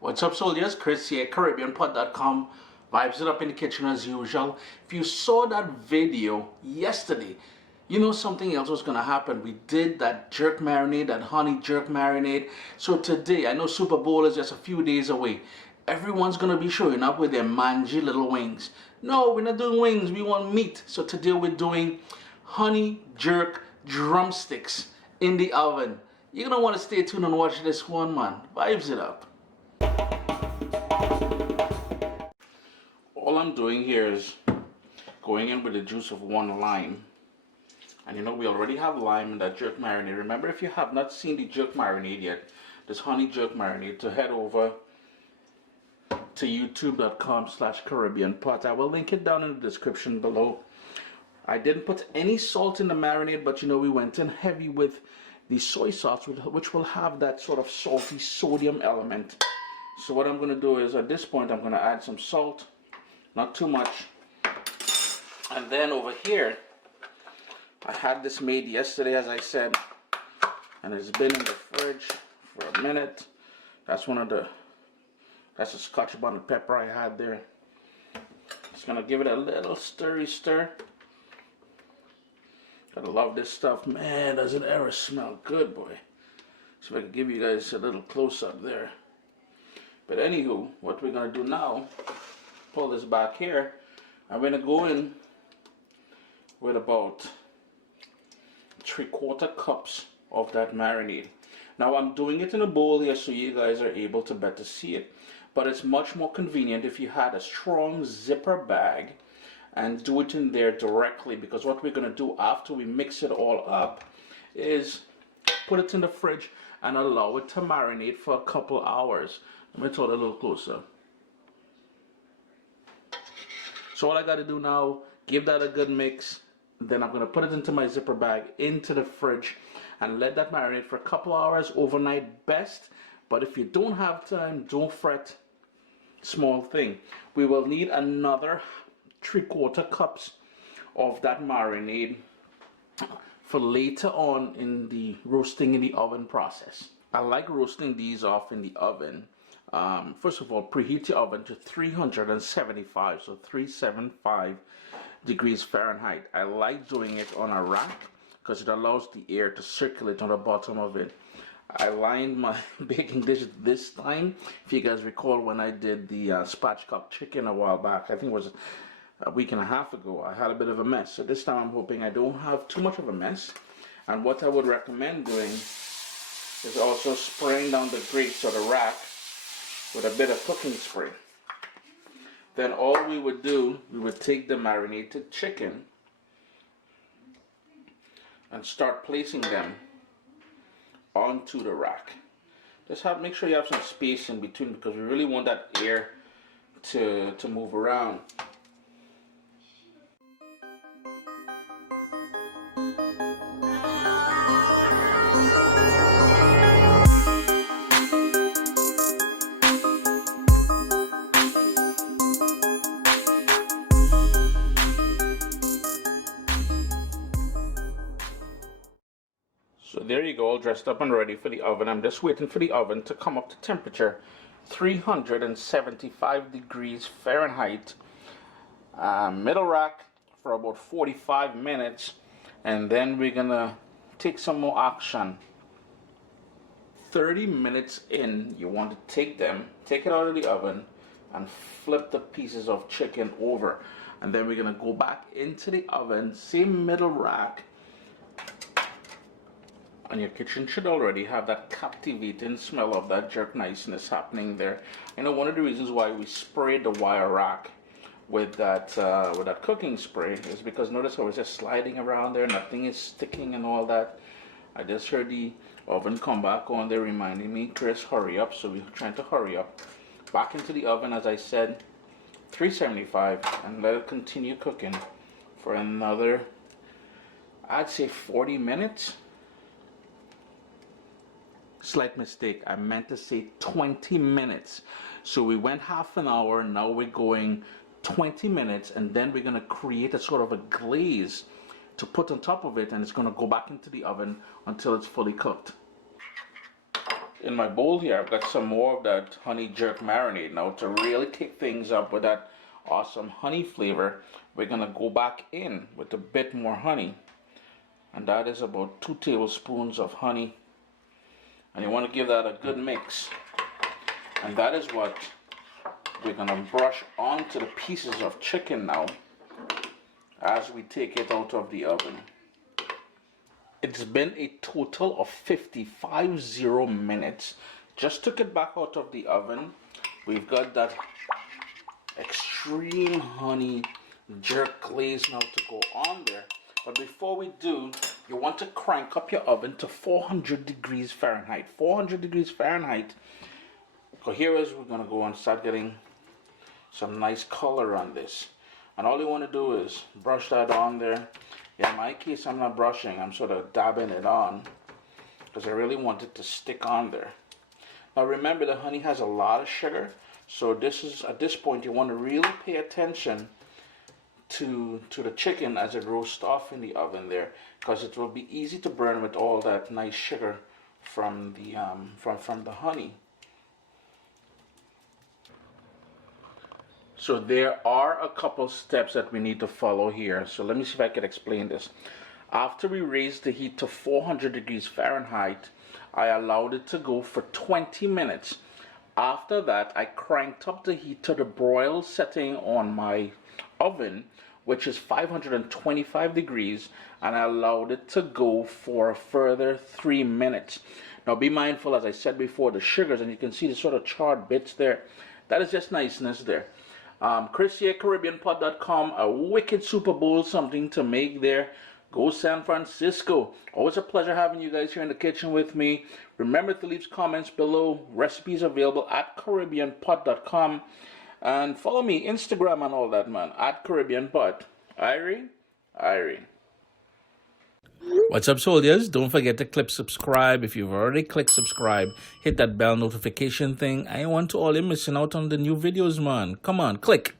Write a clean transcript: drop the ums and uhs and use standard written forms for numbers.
What's up, soldiers? Chris here, CaribbeanPod.com. Vibes it up in the kitchen as usual. If you saw that video yesterday, you know something else was going to happen. We did that jerk marinade, that honey jerk marinade. So today, I know Super Bowl is just a few days away. Everyone's going to be showing up with their mangy little wings. No, we're not doing wings. We want meat. So today we're doing honey jerk drumsticks in the oven. You're going to want to stay tuned and watch this one, man. Vibes it up. All I'm doing here is going in with the juice of one lime. And you know, we already have lime in that jerk marinade. Remember, if you have not seen the jerk marinade yet, this honey jerk marinade, to head over to youtube.com/CaribbeanPot. I will link it down in the description below. I didn't put any salt in the marinade, but you know, we went in heavy with the soy sauce, which will have that sort of salty sodium element. So what I'm going to do is, at this point, I'm going to add some salt, not too much. And then over here, I had this made yesterday, as I said, and it's been in the fridge for a minute. That's a Scotch bonnet pepper I had there. Just going to give it a little stir. Gotta love this stuff, man. Does it ever smell good, boy? So if I can give you guys a little close-up there. But anywho, what we're gonna do now, pull this back here. I'm gonna go in with about 3/4 cups of that marinade. Now I'm doing it in a bowl here so you guys are able to better see it. But it's much more convenient if you had a strong zipper bag and do it in there directly, because what we're gonna do after we mix it all up is put it in the fridge and allow it to marinate for a couple hours. Let me talk a little closer. So all I got to do now, give that a good mix. Then I'm going to put it into my zipper bag, into the fridge, and let that marinate for a couple hours, overnight best. But if you don't have time, don't fret. Small thing. We will need another 3/4 cups of that marinade for later on in the roasting in the oven process. I like roasting these off in the oven. First of all, preheat your oven to 375, so 375 degrees Fahrenheit. I like doing it on a rack because it allows the air to circulate on the bottom of it. I lined my baking dish this time. If you guys recall, when I did the spatchcock chicken a while back, I think it was a week and a half ago, I had a bit of a mess. So this time I'm hoping I don't have too much of a mess. And what I would recommend doing is also spraying down the grates or the rack with a bit of cooking spray. Then all we would do, we would take the marinated chicken and start placing them onto the rack. Just make sure you have some space in between, because we really want that air to move around. So there you go, all dressed up and ready for the oven. I'm just waiting for the oven to come up to temperature 375 degrees Fahrenheit. Middle rack for about 45 minutes, and then we're gonna take some more action. 30 minutes in, you want to take it out of the oven and flip the pieces of chicken over, and then we're gonna go back into the oven, same middle rack. And your kitchen should already have that captivating smell of that jerk niceness happening there. You know, one of the reasons why we sprayed the wire rack with that cooking spray is because notice how it's just sliding around there, nothing is sticking and all that. I just heard the oven come back on there reminding me, Chris, hurry up. So we're trying to hurry up. Back into the oven, as I said, 375, and let it continue cooking for another, I'd say 40 minutes. Slight mistake, I meant to say 20 minutes. So we went half an hour, now we're going 20 minutes, and then we're going to create a sort of a glaze to put on top of it, and it's going to go back into the oven until it's fully cooked. In my bowl here, I've got some more of that honey jerk marinade. Now, to really kick things up with that awesome honey flavor, we're gonna go back in with a bit more honey, and that is about 2 tablespoons of honey, and you want to give that a good mix, and that is what we're gonna brush onto the pieces of chicken now as we take it out of the oven. It's been a total of 55 minutes. Just took it back out of the oven. We've got that extreme honey jerk glaze now to go on there. But before we do, you want to crank up your oven to 400 degrees Fahrenheit. 400 degrees Fahrenheit. So here is, we're gonna go and start getting some nice color on this. And all you want to do is brush that on there. In my case, I'm not brushing, I'm sort of dabbing it on because I really want it to stick on there. Now remember, the honey has a lot of sugar, so this is, at this point, you want to really pay attention to the chicken as it roasts off in the oven there, because it will be easy to burn with all that nice sugar from the honey. So there are a couple steps that we need to follow here. So let me see if I can explain this. After we raised the heat to 400 degrees Fahrenheit, I allowed it to go for 20 minutes. After that, I cranked up the heat to the broil setting on my oven, which is 525 degrees, and I allowed it to go for a further 3 minutes. Now be mindful, as I said before, the sugars, and you can see the sort of charred bits there. That is just niceness there. Chris here, CaribbeanPot.com, a wicked Super Bowl, something to make there. Go San Francisco. Always a pleasure having you guys here in the kitchen with me. Remember to leave comments below. Recipes available at CaribbeanPot.com. And follow me, Instagram and all that, man, at CaribbeanPot. Irene. What's up, soldiers? Don't forget to click subscribe. If you've already clicked subscribe, hit that bell notification thing. I want to all you missing out on the new videos, man. Come on, click.